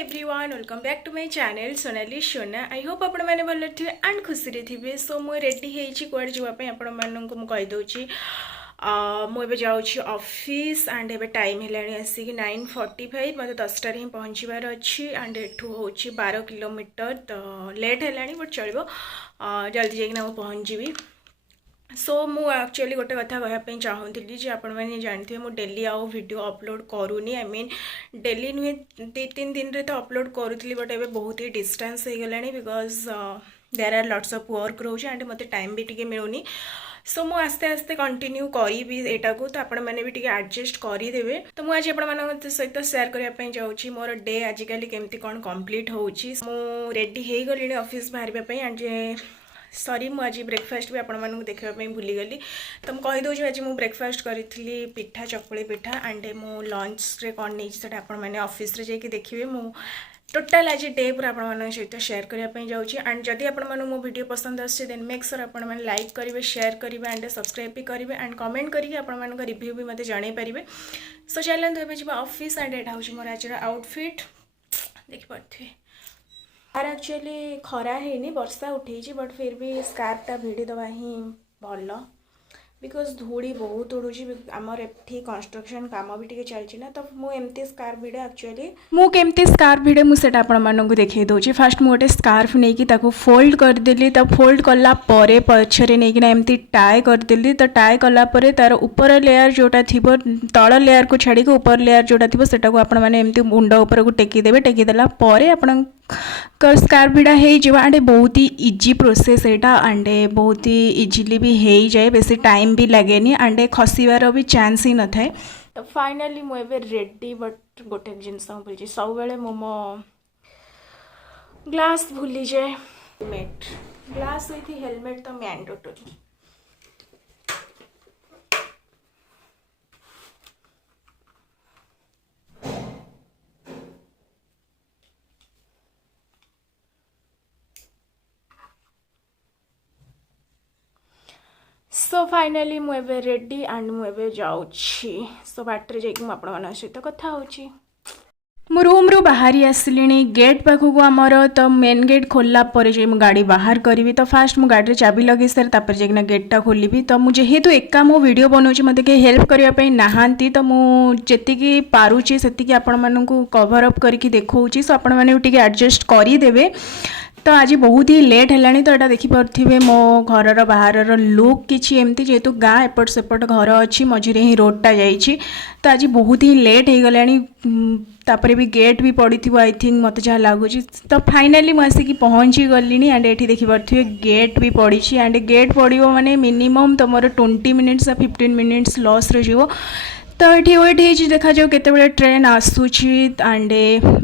Everyone welcome back to my channel Sonali Sona I hope आपण मैंने भल थे एंड खुशी थे सो मु रेडी होड़े जावाई आपण मानक मुझे मुझे जाऊँगी ऑफिस एंड एबे टाइम है आसिक 9:45 मत 10टार ही पहुँचार अच्छी एंड एठू हूँ 12 किलोमीटर तो लेट है बट चलो जल्दी जाइना पहुँची सो मु एक्चुअली गोटे कथा कहवाई चाहूँगी जे आपण मैंने जानते हैं डेली आउ वीडियो अपलोड करूनी आई मीन डेली नुहे 2-3 दिन रे तो अपलोड करूली बट एबे बहुत ही डिस्टेंस हो गला because there are lots of work रोचे एंड मत टाइम भी टिके मिलूनी सो मु आस्ते आस्ते कंटिन्यू करी एटा को तो आपण मैंने भी टिके एडजस्ट करदेवे तो मुझे आज आपण सहित शेयर करने चाहूँगी मोर डे आजिकल केमती कौन कंप्लीट होची मु रेडी हो गली ऑफिस बाहर एंड सॉरी मु आज ब्रेकफास्ट भी आपण देखापी भूलीगली तो मुझे कहीदे आज मुझे ब्रेकफास्ट करी पिठा चकुली पिठा एंड मु लंच रे कौन नहीं आपण मैंने ऑफिस रे जाके देखिए मु टोटाल आज डे पूरा आपण सहित शेयर करने जाऊँगी एंड जदि आपण मो वीडियो पसंद आसे देन मेक श्योर आपण मैंने लाइक करेंगे शेयर करेंगे एंड सब्सक्राइब भी करेंगे एंड कमेंट करके आपण रिव्यू भी मत जान पारे सो चलते एवं जा ऑफिस एंड यहाँ हूँ मोर आज आउटफिट देखिपे यार एक्चुअली खरा है वर्षा उठे बट फिर भी स्कार्फटा भिड़ीदवा ही भल बिकज धूड़ी बहुत उड़ूची आमर एठी कंस्ट्रक्शन काम भी टिके चलची ना तो मुझे स्कार्फ भिड़े एक्चुअली मुझे स्कार्फ भिड़े मुझे आपको देखई दूसरी फास्ट मुझे स्कार्फ नहीं ताको फोल्ड करदेली तो फोल्ड कला पछरे नहीं एमती टाए करदेली तो टाए कलापर तार ऊपर लेयर जोटा थी तल लेयर को छाड़ी ऊपर लेयर जोटा थी से एमती मुंड उपर को टेकीदेवे टेकीदेला आपण स्कार्फ भिड़ा हो एंड बहुत ही इजी प्रोसेस यहाँ एंड बहुत ही इजिली भी हो जाए बेसी टाइम भी लगे एंड खसबार भी चांस ही न थाए तो फाइनाली मुझे रेडी बट गोटे जिनस भूल सब बेले मो ग्लास भूली जाए हेलमेट ग्लास विथ हेलमेट तो मैंडेटरी सो फाइनाली मुझे रेडी एंड मुझे जाऊँगी सो बाटर जापण सहित कथा होची मु रूम रू बाहरी आसली गेट पाखक आमर तो मेन गेट खोलला पर जो गाड़ी बाहर करी तो फास्ट मु गाड़ी चाबी लगे सारे तापर जाइना गेटा खोलि तो मुझे जेहेतु एका मो वीडियो बनाऊँ मत कहीं हेल्प करने नहांती तो मुझे पारुची से आपण मानू कवर अप करके देखा सो आपण मैंने एडजस्ट करदे तो आज बहुत ही लेट है तो यहाँ देखिपे मो घर बाहर लुक किसी एमती जेहेतु गाँ एपट सेपट घर अच्छी मझे ही रोडटा जाइए तो आज बहुत ही लेट हो गलानी तापर भी गेट भी पड़ी थी आई थिंक मत जहाँ लगुच तो फाइनाली मुझे पहुँची गली एंड ये देखिपे गेट भी पड़ी एंड गेट पड़ो माने मिनिमम तुम 20 मिनिट्स 15 मिनिट्स लॉस रही तो ये वेट हो देखा जाऊ केते ट्रेन आसूची एंड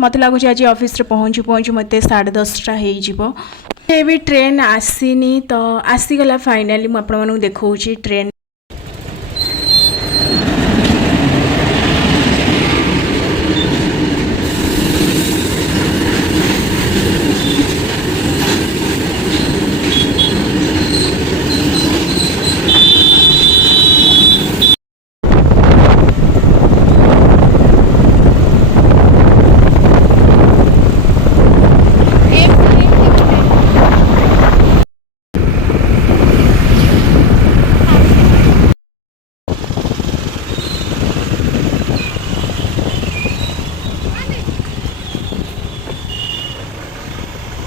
मत लगुच आज ऑफिस रे पहुँचू पहुँचू मत 10:30 हो भी ट्रेन आसीनी तो आसीगला फाइनाली मुझे देखा ट्रेन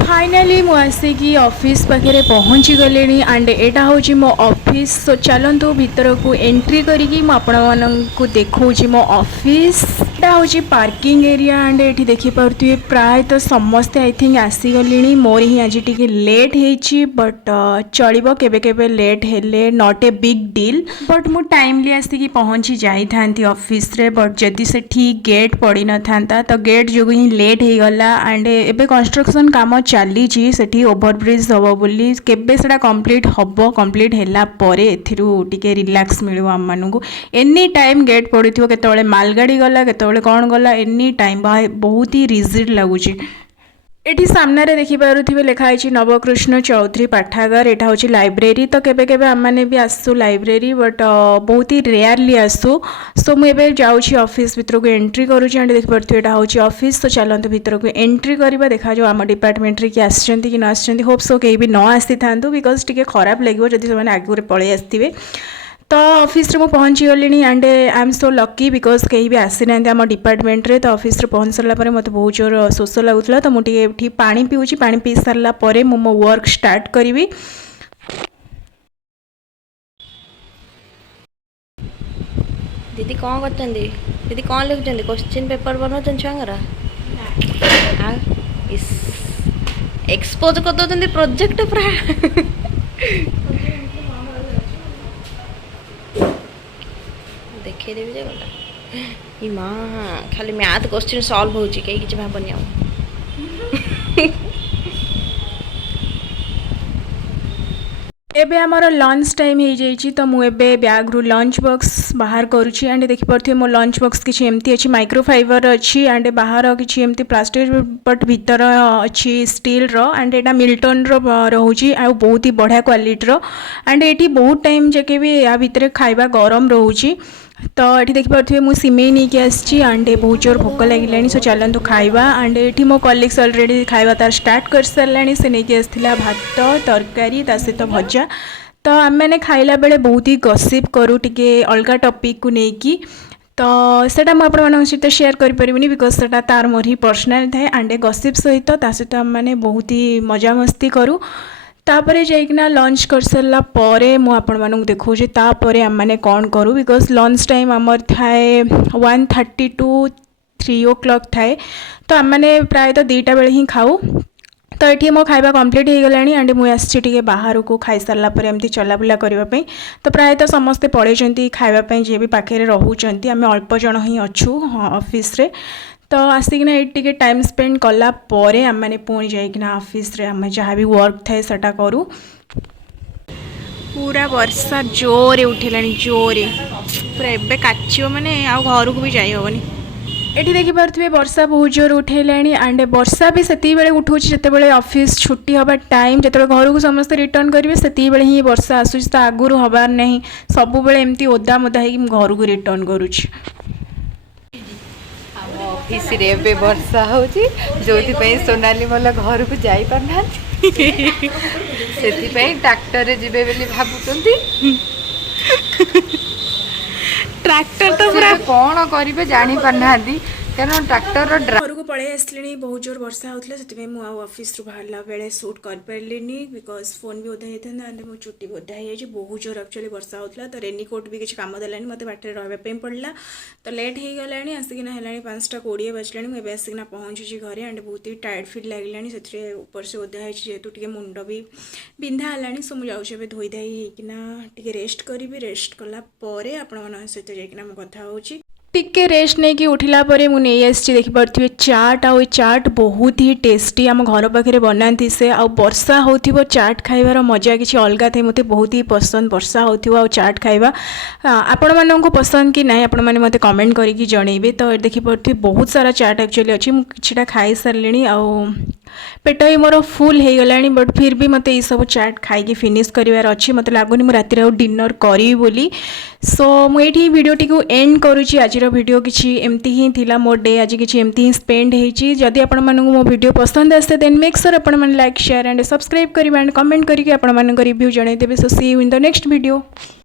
फाइनाली मुझे ऑफिस पाखे पहुँची गले एंड यहाँ हूँ मो ऑफिस सो चलतु भीतर को एंट्री करी आपको देखा मो ऑफिस यहाँ हूँ पार्किंग एरिया एंड ये देखिपे प्राय तो समस्ते आई थिंक आसीगले मोर ही आज टी लेट हो बट चलो केबे लेट हेले not a big deal but मु टाइमली आसिक पहुँची जाई थांती ऑफिस रे बट जदि से ठीक गेट पड़ी न था तो गेट जो ही लेट हो गला एंड एबे कंस्ट्रक्शन काम चली से ओवरब्रिज हम बोली केबे सेटा कंप्लीट हम कंप्लीट हैला परे एथिरु टिके रिलैक्स मिलू आम मानू एनी टाइम गेट पड़ी थो केतबेले मालगाड़ी गला केतबेले कौन गला एनी टाइम बहुत ही रिजिड लगुच एठी सामने रे देखि पारुथिबे लिखाई नवकृष्ण चौधरी पाठागार एटा होची लाइब्रेरी तो केबे केबे हम माने भी आसु लाइब्रेरी बट बहुत ही रेयरली आसु सो मु एबे जाउची ऑफिस भितर को एंट्री करूची एंड देखि पारुथिबे एटा होची ऑफिस तो चलंतु भितर को एंट्री करबा देखा जो आम डिपार्टमेंट रे कि आछंती कि न आछंती होप सो केही भी न आसी थांतु बिकॉज टिके खराब लागिवो जदि से माने आगुरे पळे आस्थिबे तो ऑफिस रे मु पहुँची गली and I am so lucky because कहीं भी आसी ना आम डिपार्टमेंट रे तो ऑफिस रे पहुँच सारा पर मत बहुत जोर शोष लगुला तो मुझे पानी पीऊँगी पानी पी सारा पर मो वर्क स्टार्ट करी। दीदी कौन करते दीदी कौन लिखुं क्वेश्चन पेपर बनाऊँ छुआर एक्सपोज कर दौरान प्रोजेक्ट पूरा देखे देवी जे गला माँ खाली मैथ क्वेश्चन सॉल्व हो कहीं किसी भावनी एबे आमर लंच टाइम हो जाइए तो मुझे बैग रु लंच बॉक्स बाहर करुँची एंड देखिपे मो लंच बॉक्स किसी एमती अच्छी माइक्रोफाइबर अच्छी एंड बाहर किसी एमती प्लास्टिक बट भीतर अच्छी steel row and Etah Milton रोचे आ बहुत ही बढ़िया क्वालिटी एंड ये बहुत टाइम जाके भी या भितर खाଇବା गरम रोचे तो ये देखिपे मुझे सिमेई नहीं कि आसी एंड बहुत जोर भोक लगे सो चलतु खाइबा एंड ये मो कलिग्स अलरेडी खाइबा तार स्टार्ट कर सारे से नहीं आसला भात तरकारी ता सहित भजा तो आम मैंने खाइला बेले बहुत ही गसिप करूँ टिके अलग टॉपिक को लेकिन तो सेटा मुझे आपण सहित शेयर करें बिकज सेटा तार मोर ही पर्सनाल थाए एंड गसिप सहित सहित आम मैंने बहुत ही मजा मस्ती करूँ तापरे जाइकिना लंच कर सारा पर मुझे देखा तापर आम मैंने कौन करूँ बिकज लंच टाइम आमर थाए 1:30 to 3 o'clock थाए तो आम मैंने प्रायतः 2टा बेले ही खाऊ तो ये मो खाइबा कंप्लीट हो गलानी एंड मुझे आसी बाहर को खाई सारा पर एमती चलाबुला करने तो प्रायतः समस्ते पड़े खावाई जी भी पाखे रोच आम अल्प जन ही अच्छू ऑफिस रे तो आसिकिना ये टाइम स्पेंड कला परे आम मैंने पुणी जाइकिना ऑफिस रे आम जहाँ भी वर्क थाए सेटा करूँ। पूरा वर्षा जोरे उठेलानी जोरे पूरा एबे काचियो माने आ घर को भी जाई होबनी। एठी देखि पारथुबे वर्षा बहुत जोर उठेलानी एंड वर्षा भी सेती बेले उठौछि जते बेले ऑफिस छुट्टी हबा टाइम जते बेले घर को समस्त रिटर्न करिवे सेती बेले ही वर्षा आसुछि ता आगुरु हबार नहीं सब बेले एमती ओदा मोदा हे घर को रिटर्न करूछि। ऑफिस रे बे वर्षा होची जोथि पे सोनाली मोला घर को जाई परना सेति पे ट्रैक्टर रे जिबे बेली भाबुचंती ट्रैक्टर तो पूरा कोन करिवे जानि परनादी कारण ट्रैक्टर घर को पड़े आसली बहुत जोर वर्षा होता से मुझे ऑफिस रू बाहर बेले सुट कर पारे बिकज फोन भी ओदा होता एंड मो चुट्टी भी ओदा हो बहुत जोर एक्चुअली वर्षा होता तो रेनिकोट भी किसी काम देलानी मत बाटे रही पड़ा तो लेट हो गला आसिकिना है 5:20 बजला मुझे आसिकिना पहुँची घरे एंड बहुत ही टायर्ड फिल लगे से ऊपर से ओदा हो जेहेतु टे मुंड भी बिंधा है सो मुझे धोई धाई होना टे रेस्ट करी रेस्ट कलापर आपण सहित जाइना मो कथा होची टिके रेस्ट नहीं कि उठिला परे मु नहीं आसी देखिपे चाट आउ चाट बहुत ही टेस्टी आम घर पाखे बनाती से आ वर्षा हो चाट खाइबार मजा किसी अलग थे मत बहुत ही पसंद वर्षा हो चाट खाइबा आपण मानक पसंद कि ना आपण मैंने मत कमेंट करके जनइबे तो देखिपे बहुत सारा चाट एक्चुअली अच्छी मुझा खाई सारे आ पेट ही मोर फुल हो गला बट फिर भी मत ये सब चाट खाई फिनिश करार अच्छी मत लगुनि मु राति डिनर करी बोली सो मुझे वीडियो टी एंड करुँची आज वीडियो किसी एमती ही थिला मो डे आज किसी एमती ही स्पेंड होती जदि आपण मानक मो वीडियो पसंद आसे देन मेक श्योर आपण मैंने लाइक शेयर एंड सब्सक्राइब करेंगे एंड कमेंट करके आपण मान रिव्यू जनइदेवे so see you in the next video.